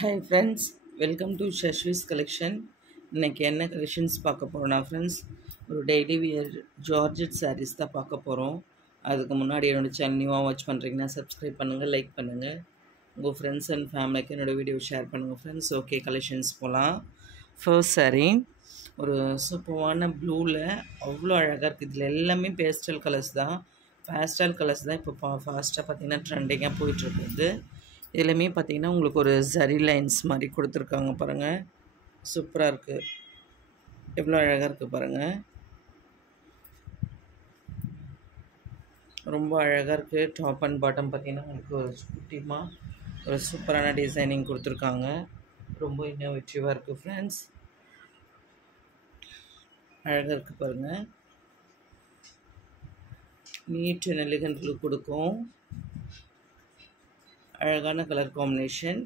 Hi friends, welcome to ஷஷ்விஸ் collection. இன்றைக்கி என்ன கலெக்ஷன்ஸ் பார்க்க போகிறோன்னா ஃப்ரெண்ட்ஸ், ஒரு டெய்லி வியர் ஜார்ஜெட் சாரீஸ் தான் பார்க்க போகிறோம். அதுக்கு முன்னாடி என்னோடய சேனல் நியூவாக வாட்ச் பண்ணுறீங்கன்னா சப்ஸ்கிரைப் பண்ணுங்கள், லைக் பண்ணுங்கள், உங்கள் ஃப்ரெண்ட்ஸ் அண்ட் ஃபேமிலிக்கு என்னோடய வீடியோ ஷேர் பண்ணுங்கள் ஃப்ரெண்ட்ஸ். ஓகே, கலெக்ஷன்ஸ் போகலாம். ஃபர்ஸ்ட் சாரீ ஒரு சூப்பரான ப்ளூவில் அவ்வளோ அழகாக இருக்குது. இதில் எல்லாமே பேஸ்டல் கலர்ஸ் தான். இப்போ ஃபாஸ்ட்டாக பார்த்திங்கன்னா ட்ரெண்டிங்காக போயிட்டுருக்குது. இதுலையுமே பார்த்திங்கன்னா உங்களுக்கு ஒரு ஜரி லைன்ஸ் மாதிரி கொடுத்துருக்காங்க பாருங்கள். சூப்பராக இருக்குது, எவ்வளோ அழகாக இருக்குது பாருங்கள். ரொம்ப அழகாக இருக்குது. டாப் அண்ட் பாட்டம் பார்த்திங்கன்னா உங்களுக்கு ஒரு குட்டிமாக ஒரு சூப்பரான டிசைனிங் கொடுத்துருக்காங்க. ரொம்ப இன்னோவேட்டிவாக இருக்குது ஃப்ரெண்ட்ஸ். அழகாக இருக்குது பாருங்கள். நீட் அண்ட் எலிகன்ட் லுக் கொடுக்கும். அழகான கலர் காம்பினேஷன்.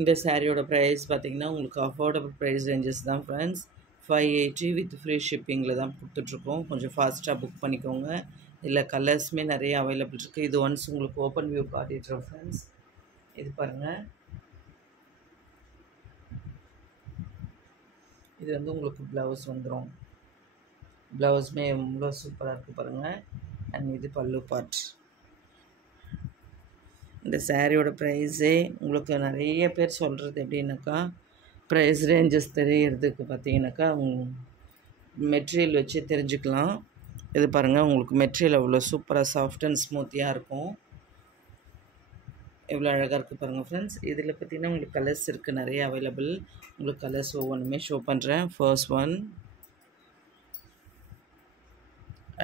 இந்த சாரியோட ப்ரைஸ் பார்த்திங்கன்னா உங்களுக்கு அஃபோர்டபுள் ப்ரைஸ் ரேஞ்சஸ் தான் ஃப்ரெண்ட்ஸ். 580 வித் ஃப்ரீ ஷிப்பிங்கில் தான் கொடுத்துட்ருக்கோம். கொஞ்சம் ஃபாஸ்ட்டாக புக் பண்ணிக்கோங்க. இதில் கலர்ஸுமே நிறைய அவைலபிள் இருக்குது. இது ஒன்ஸ் உங்களுக்கு ஓப்பன் வியூ காட்டிட்டுறோம் ஃப்ரெண்ட்ஸ். இது பாருங்கள், இது வந்து உங்களுக்கு ப்ளவுஸ் வந்துடும். ப்ளவுஸுமே எவ்வளோ சூப்பராக இருக்குது பாருங்கள். அண்ட் இது பல்லு பார்ட். இந்த சாரியோட ப்ரைஸே உங்களுக்கு நிறைய பேர் சொல்கிறது எப்படின்னாக்கா, ப்ரைஸ் ரேஞ்சஸ் தெரியறதுக்கு பார்த்தீங்கன்னாக்கா மெட்டீரியல் வச்சு தெரிஞ்சுக்கலாம். இது பாருங்கள், உங்களுக்கு மெட்டீரியல் அவ்வளோ சூப்பராக சாஃப்ட் அண்ட் ஸ்மூத்தியாக இருக்கும். எவ்வளோ அழகாக இருக்குது பாருங்கள் ஃப்ரெண்ட்ஸ். இதில் பார்த்திங்கன்னா உங்களுக்கு கலர்ஸ் இருக்குது நிறைய அவைலபிள். உங்களுக்கு கலர்ஸ் ஒவ்வொன்றுமே ஷோ பண்ணுறேன். First one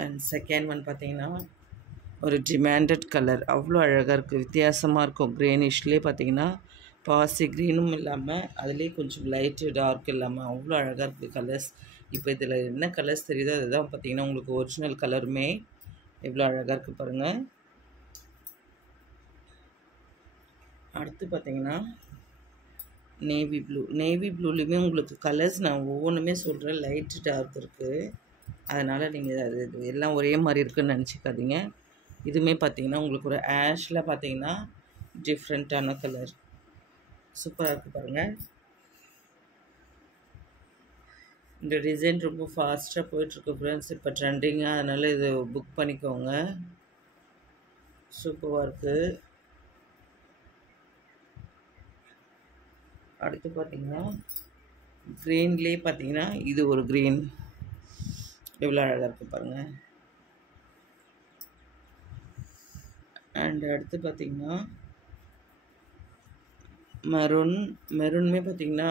and second one பார்த்திங்கன்னா ஒரு டிமாண்டட் கலர். அவ்வளோ அழகாக இருக்குது, வித்தியாசமாக இருக்கும். க்ரீனிஷ்லேயே பார்த்திங்கன்னா பாசி க்ரீனும் இல்லாமல் அதுலேயே கொஞ்சம் லைட்டு டார்க் இல்லாமல் அவ்வளோ அழகாக இருக்குது கலர்ஸ். இப்போ இதில் என்ன கலர்ஸ் தெரியுதோ அதுதான் பார்த்திங்கன்னா உங்களுக்கு ஒரிஜினல் கலருமே. எவ்வளோ அழகாக இருக்குது பாருங்கள். அடுத்து பார்த்திங்கன்னா நேவி ப்ளூலேயுமே உங்களுக்கு கலர்ஸ் நான் ஒவ்வொன்றுமே சொல்கிறேன். லைட்டு டார்க் இருக்குது, அதனால் நீங்கள் அது எல்லாம் ஒரே மாதிரி இருக்குதுன்னு நினச்சிக்காதீங்க. இதுவுமே பார்த்திங்கன்னா உங்களுக்கு ஒரு ஆஷில் பார்த்திங்கன்னா டிஃப்ரெண்ட்டான கலர். சூப்பராக இருக்குது பாருங்கள். இந்த டிசைன் ரொம்ப ஃபாஸ்ட்டாக போயிட்டுருக்கு ஃப்ரெண்ட்ஸ். இப்போ ட்ரெண்டிங்காக, அதனால் இது புக் பண்ணிக்கோங்க. சூப்பராக இருக்குது. அடுத்து பார்த்திங்கன்னா க்ரீன்லேயே பார்த்திங்கன்னா இது ஒரு க்ரீன். எவ்வளோ அழகாக இருக்குது பாருங்கள். அண்ட் அடுத்து பார்த்திங்கன்னா மெரூனுமே பார்த்திங்கன்னா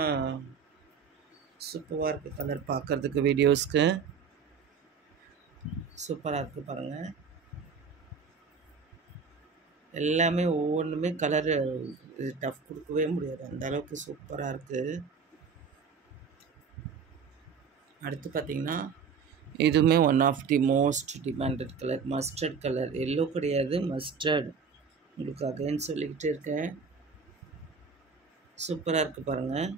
சூப்பராக இருக்குது கலர். பார்க்குறதுக்கு வீடியோஸ்க்கு சூப்பராக இருக்குது பாருங்கள். எல்லாமே ஒவ்வொன்றுமே கலரு டஃப் கொடுக்கவே முடியாது, அந்த அளவுக்கு சூப்பராக இருக்குது. அடுத்து பார்த்திங்கன்னா இதுவுமே one of the most demanded colour, mustard colour. Yellow கிடையாது, மஸ்டர்ட். உங்களுக்கு அகைன் சொல்லிக்கிட்டே இருக்கேன். சூப்பராக இருக்குது பாருங்கள்.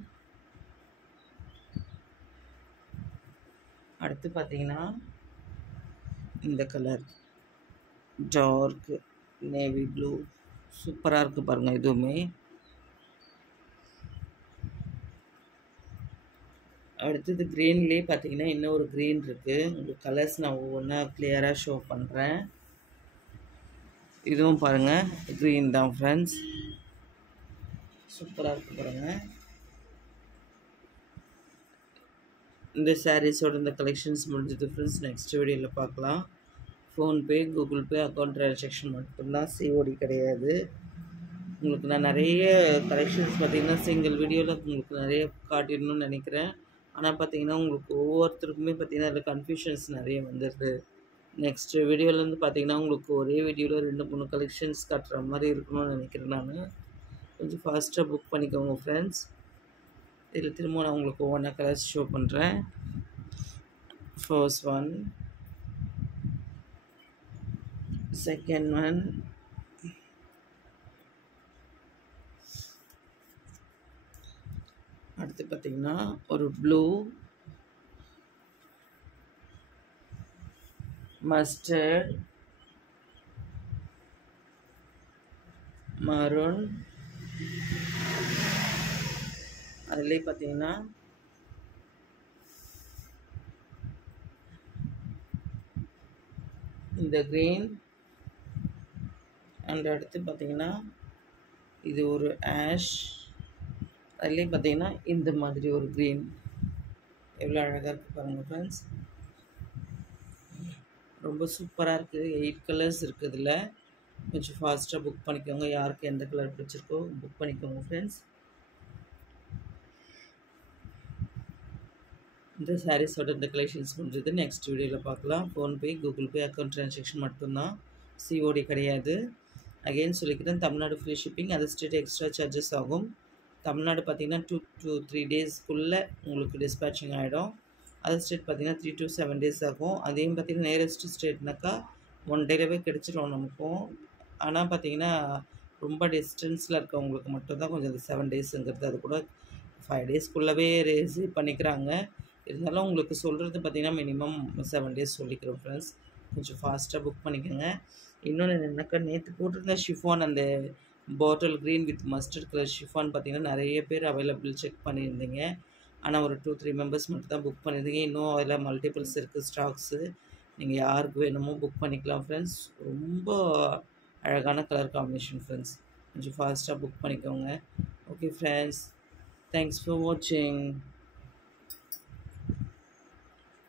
அடுத்து பார்த்திங்கன்னா இந்த கலர் டார்க் நேவி ப்ளூ. சூப்பராக இருக்குது பாருங்கள். இதுவுமே அடுத்தது க்ரீன்லேயே பார்த்திங்கன்னா இன்னொரு க்ரீன் இருக்குது. உங்களுக்கு கலர்ஸ் நான் ஒவ்வொன்றா கிளியராக ஷோ பண்ணுறேன். இதுவும் பாருங்கள் க்ரீன் தான் ஃப்ரெண்ட்ஸ். சூப்பராக இருக்குது பாருங்கள். இந்த சாரீஸோட இந்த கலெக்ஷன்ஸ் முடிஞ்சது ஃப்ரெண்ட்ஸ். நெக்ஸ்ட் வீடியோவில் பார்க்கலாம். PhonePe, Google Pay, account transaction மட்டும்தான், சிஓடி கிடையாது. உங்களுக்கு நான் நிறைய கலெக்ஷன்ஸ் பார்த்திங்கன்னா சிங்கிள் வீடியோவில் உங்களுக்கு நிறைய காட்டிடணும்னு நினைக்கிறேன். ஆனால் பார்த்திங்கன்னா உங்களுக்கு ஒவ்வொருத்தருக்குமே பார்த்திங்கன்னா அதில் கன்ஃபியூஷன்ஸ் நிறைய வந்துடுது. நெக்ஸ்ட் வீடியோலேருந்து பார்த்திங்கன்னா உங்களுக்கு ஒரே வீடியோவில் 2-3 கலெக்ஷன்ஸ் காட்டுற மாதிரி இருக்கணும்னு நினைக்கிறேன். நான் கொஞ்சம் ஃபாஸ்ட்டாக புக் பண்ணிக்கோங்க ஃப்ரெண்ட்ஸ். இதில் திரும்ப நான் உங்களுக்கு ஒவ்வொன்றா கலர்ஸ் ஷோ பண்ணுறேன். ஃபர்ஸ்ட் ஒன், செகண்ட் ஒன், அடுத்து பார்த்திங்கன்னா ஒரு ப்ளூ, மஸ்டர்ட், மரூன், அதுலேயே பார்த்தீங்கன்னா இந்த க்ரீன், அண்ட் அடுத்து பார்த்தீங்கன்னா இது ஒரு ஆஷ், அதுலேயே பார்த்தீங்கன்னா இந்த மாதிரி ஒரு க்ரீன். எவ்வளோ அழகாக இருக்குது பாருங்கள் ஃப்ரெண்ட்ஸ். ரொம்ப சூப்பராக இருக்குது. 8 கலர்ஸ் இருக்குது இதில். கொஞ்சம் ஃபாஸ்ட்டாக புக் பண்ணிக்கோங்க. யாருக்கு எந்த கலர் பிடிச்சிருக்கோ புக் பண்ணிக்கோங்க ஃப்ரெண்ட்ஸ். இந்த சாரீஸோட இந்த கலெக்ஷன்ஸ் முடிஞ்சது. நெக்ஸ்ட் வீடியோவில் பார்க்கலாம். PhonePe, Google Pay account transaction மட்டும்தான், சிஓடி கிடையாது. அகெயின் சொல்லிக்கிறேன், Tamil Nadu free shipping, other state extra charges ஆகும். தமிழ்நாடு பார்த்தீங்கன்னா 2 to 3 டேஸ்க்குள்ளே உங்களுக்கு டிஸ்பேச்சிங் ஆகிடும். அதர் ஸ்டேட் பார்த்தீங்கன்னா 3 to 7 டேஸ் ஆகும். அதையும் பார்த்தீங்கன்னா நியரஸ்ட் ஸ்டேட்னாக்கா 1 டேலவே கிடச்சிடும் நமக்கும். ஆனால் பார்த்தீங்கன்னா ரொம்ப டிஸ்டன்ஸில் இருக்கவங்களுக்கு மட்டும்தான் கொஞ்சம் அது 7 டேஸுங்கிறது, அது கூட 5 டேஸ்க்குள்ளவே ரிசீவ் பண்ணிக்கிறாங்க. இருந்தாலும் உங்களுக்கு சொல்கிறது பார்த்தீங்கன்னா மினிமம் 7 டேஸ் சொல்லிக்கிறோம் ஃப்ரெண்ட்ஸ். கொஞ்சம் ஃபாஸ்ட்டாக புக் பண்ணிக்கோங்க. இன்னொன்று என்னென்னாக்கா, நேற்று போட்டிருந்த ஷிஃபான், அந்த bottle green with mustard colour chiffon பார்த்தீங்கன்னா நிறைய பேர் அவைலபிள் செக் பண்ணியிருந்தீங்க. ஆனால் ஒரு 2-3 மெம்பர்ஸ் மட்டும் தான் புக் பண்ணியிருந்தீங்க. இன்னும் அதில் மல்டிபிள்ஸ் இருக்குது ஸ்டாக்ஸு. நீங்கள் யாருக்கு வேணுமோ புக் பண்ணிக்கலாம் ஃப்ரெண்ட்ஸ். ரொம்ப அழகான கலர் காம்பினேஷன் ஃப்ரெண்ட்ஸ். கொஞ்சம் ஃபாஸ்ட்டாக புக் பண்ணிக்கோங்க. ஓகே ஃப்ரெண்ட்ஸ், தேங்க்ஸ் ஃபார் வாட்சிங்.